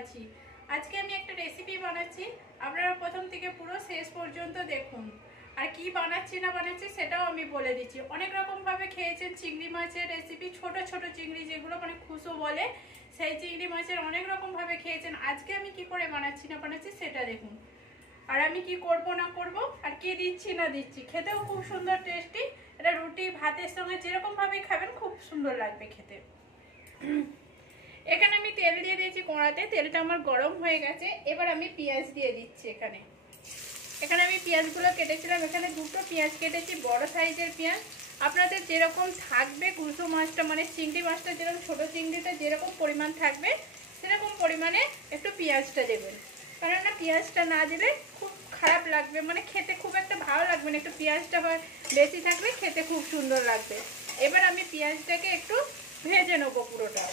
আছি। আজকে আমি একটা রেসিপি বানাচ্ছি, আপনারা প্রথম থেকে পুরো শেষ পর্যন্ত দেখুন। আর কি বানাচ্ছি না বানাচ্ছি সেটাও আমি বলে দিচ্ছি। অনেক রকমভাবে খেয়েছেন চিংড়ি মাছের রেসিপি, ছোট ছোট চিংড়ি যেগুলো মানে খুসো বলে, সেই চিংড়ি মাছের অনেক রকমভাবে খেয়েছেন। আজকে আমি কি করে বানাচ্ছি না বানাচ্ছি সেটা দেখুন। আর আমি কি করব না করব আর কি দিচ্ছি না দিচ্ছি, খেতেও খুব সুন্দর টেস্টি। এটা রুটি ভাতের সঙ্গে যেরকম ভাবে খাবেন খুব সুন্দর লাগবে খেতে। এখানে আমি তেল দিয়ে দিয়েছি কড়াতে, তেলটা আমার গরম হয়ে গেছে। এবার আমি পেঁয়াজ দিয়ে দিচ্ছি। এখানে আমি পেঁয়াজগুলো কেটেছিলাম, এখানে দুটো পেঁয়াজ কেটেছি, বড় সাইজের পেঁয়াজ। আপনাদের যেরকম থাকবে কুসো মাছটা মানে চিংড়ি মাছটা যেরকম, ছোটো চিংড়িটা যেরকম পরিমাণ থাকবে সেরকম পরিমাণে একটু পেঁয়াজটা দেবেন। কারণ না পেঁয়াজটা না দিলে খুব খারাপ লাগবে, মানে খেতে খুব একটা ভালো লাগবে না। একটু পেঁয়াজটা বেশি থাকলে খেতে খুব সুন্দর লাগবে। এবার আমি পেঁয়াজটাকে একটু ভেজে নেবো পুরোটা।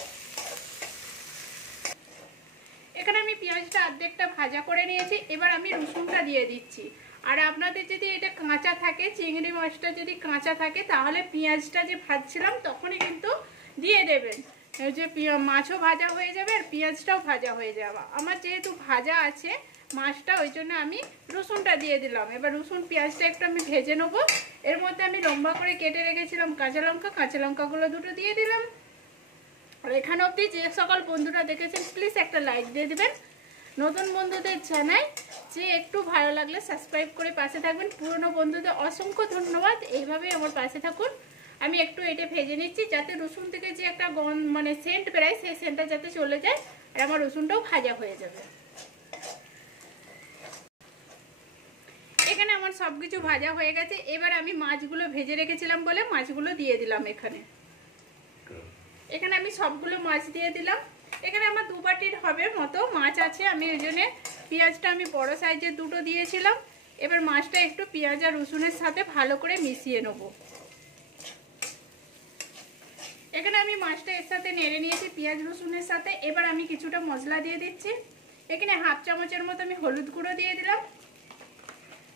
এখানে আমি পেঁয়াজটা অর্ধেকটা ভাজা করে নিয়েছি। এবার আমি রসুনটা দিয়ে দিচ্ছি। আর আপনাদের যদি এটা কাঁচা থাকে, চিংড়ি মাছটা যদি কাঁচা থাকে, তাহলে পেঁয়াজটা যে ভাজছিলাম তখনই কিন্তু দিয়ে দেবেন। যে মাছও ভাজা হয়ে যাবে আর পেঁয়াজটাও ভাজা হয়ে যাবে। আমার যেহেতু ভাজা আছে মাছটা, ওই জন্য আমি রসুনটা দিয়ে দিলাম। এবার রসুন পেঁয়াজটা একটু আমি ভেজে নেবো। এর মধ্যে আমি লম্বা করে কেটে রেখেছিলাম কাঁচা লঙ্কাগুলো দুটো দিয়ে দিলাম। আর এখানে অবধি যে সকল বন্ধুরা দেখেছেন প্লিজ একটা লাইক দিয়ে দেবেন। নতুন বন্ধুদের জানাই যে একটু ভালো লাগলে সাবস্ক্রাইব করে পাশে থাকবেন। পুরনো বন্ধুদের অসংখ্য ধন্যবাদ, এইভাবেই আমার পাশে থাকুন। আমি একটু এটা ভেজে নিচ্ছি যাতে রসুন থেকে যে একটা মানে সেন্ট বেরোয়, সেই সেন্টটা যাতে চলে যায় আর আমার রসুনটাও ভাজা হয়ে যাবে। এখানে আমার সবকিছু ভাজা হয়ে গেছে। এবার আমি মাছগুলো ভেজে রেখেছিলাম বলে মাছগুলো দিয়ে দিলাম। এখানে আমি সবগুলো মাছ দিয়ে দিলাম। এখানে আমার 2 বাটির হবে মতো মাছ আছে, আমি ওই জন্য পেঁয়াজটা আমি বড় সাইজের দুটো দিয়েছিলাম। এবার মাছটা একটু পেঁয়াজ আর রসুনের সাথে ভালো করে মিশিয়ে নেব। এখানে আমি মাছটা এর সাথে নেড়ে নিয়েছি পেঁয়াজ রসুনের সাথে। এবার আমি কিছুটা মশলা দিয়ে দিচ্ছি। এখানে 1/2 চামচের মতো আমি হলুদ গুঁড়ো দিয়ে দিলাম,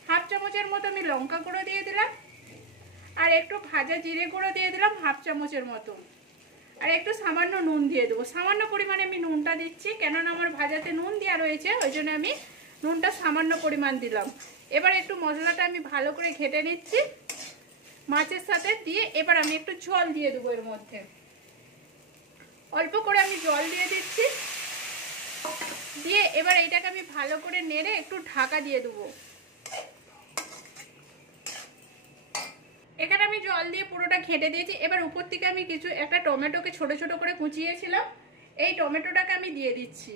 1/2 চামচের মতো আমি লঙ্কা গুঁড়ো দিয়ে দিলাম, আর একটু ভাজা জিরে গুঁড়ো দিয়ে দিলাম 1/2 চামচের মতো, আর একটু সামান্য নুন দিয়ে দেবো। সামান্য পরিমাণে আমি নুনটা দিচ্ছি, কেননা আমার ভাজাতে নুন দেওয়া রয়েছে, ওই জন্য আমি নুনটা সামান্য পরিমাণ দিলাম। এবার একটু মশলাটা আমি ভালো করে ঘেটে নিচ্ছি মাছের সাথে দিয়ে। এবার আমি একটু জল দিয়ে দেবো এর মধ্যে, অল্প করে আমি জল দিয়ে দিচ্ছি। দিয়ে এবার এইটাকে আমি ভালো করে নেড়ে একটু ঢাকা দিয়ে দেবো। এখানে আমি জল দিয়ে পুরোটা ঘেটে দিয়েছি। এবার উপর থেকে আমি একটা টমেটোকে ছোট ছোট করে কুচিয়েছিলাম, এই টমেটোটাকে আমি দিয়ে দিচ্ছি।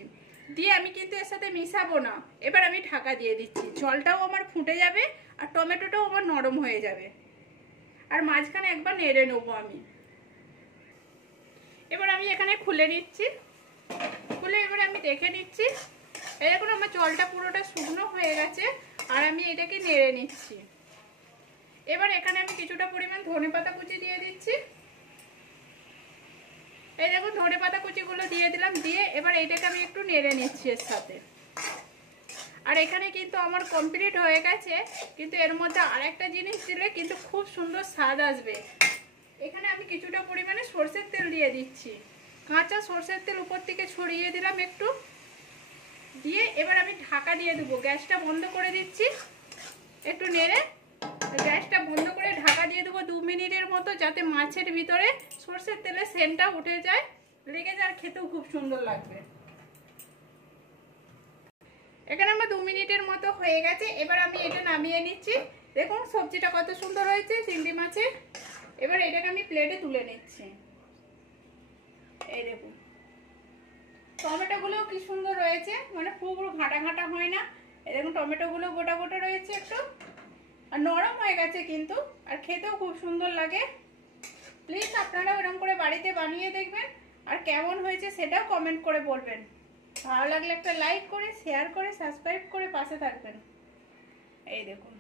দিয়ে আমি কিন্তু এর সাথে মিশাবো না, এবার আমি ঢাকা দিয়ে দিচ্ছি। জলটাও আমার ফুটে যাবে আর টমেটোটাও আমার নরম হয়ে যাবে। আর মাঝখানে একবার নেড়ে নেবো আমি। এবার আমি এখানে খুলে নিচ্ছি, খুলে এবার আমি দেখে নিচ্ছি। এরকম আমার জলটা পুরোটা শুকনো হয়ে গেছে আর আমি এটাকে নেড়ে নিচ্ছি। এবার এখানে আমি কিছুটা পরিমাণ ধনেপাতা কুচি দিয়ে দিচ্ছি। এই দেখুন ধনেপাতা কুচিগুলো দিয়ে দিলাম। দিয়ে এবার এইটাকে আমি একটু নেড়ে নিচ্ছি এর সাথে। আর এখানে কিন্তু আমার কমপ্লিট হয়ে গেছে, কিন্তু এর মধ্যে আরেকটা জিনিস দিলে কিন্তু খুব সুন্দর স্বাদ আসবে। এখানে আমি কিছুটা পরিমাণে সরষের তেল দিয়ে দিচ্ছি, কাঁচা সরষের তেল উপর থেকে ছড়িয়ে দিলাম একটু। দিয়ে এবার আমি ঢাকা দিয়ে দেবো। গ্যাসটা বন্ধ করে দিচ্ছি, একটু নেড়ে গ্যাসটা বন্ধ করে ঢাকা দিয়ে দেবো 2 মিনিটের মতো, যাতে মাছের ভিতরে সরষের তেলের সেন্টটা উঠে যায়, লেগে যায়, খেতেও খুব সুন্দর লাগবে। এখানে আমার 2 মিনিটের মতো হয়ে গেছে। এবার আমি এটা নামিয়ে নিচ্ছি। দেখুন সবজিটা কত সুন্দর হয়েছে চিংড়ি মাছের। এবার এটাকে আমি প্লেটে তুলে নিচ্ছি। এই দেখুন টমেটোগুলোও কি সুন্দর রয়েছে, মানে পুরো ঘাটা ঘাটা হয় না। এই দেখুন টমেটোগুলো গোটা গোটা রয়েছে একটু, আর নরম হয়ে গেছে কিন্তু, আর খেতেও খুব সুন্দর লাগে। প্লিজ আপনারা এরকম করে বাড়িতে বানিয়ে দেখবেন, আর কেমন হয়েছে সেটাও কমেন্ট করে বলবেন। ভালো লাগলে একটা লাইক করে, শেয়ার করে, সাবস্ক্রাইব করে পাশে থাকবেন। এই দেখুন।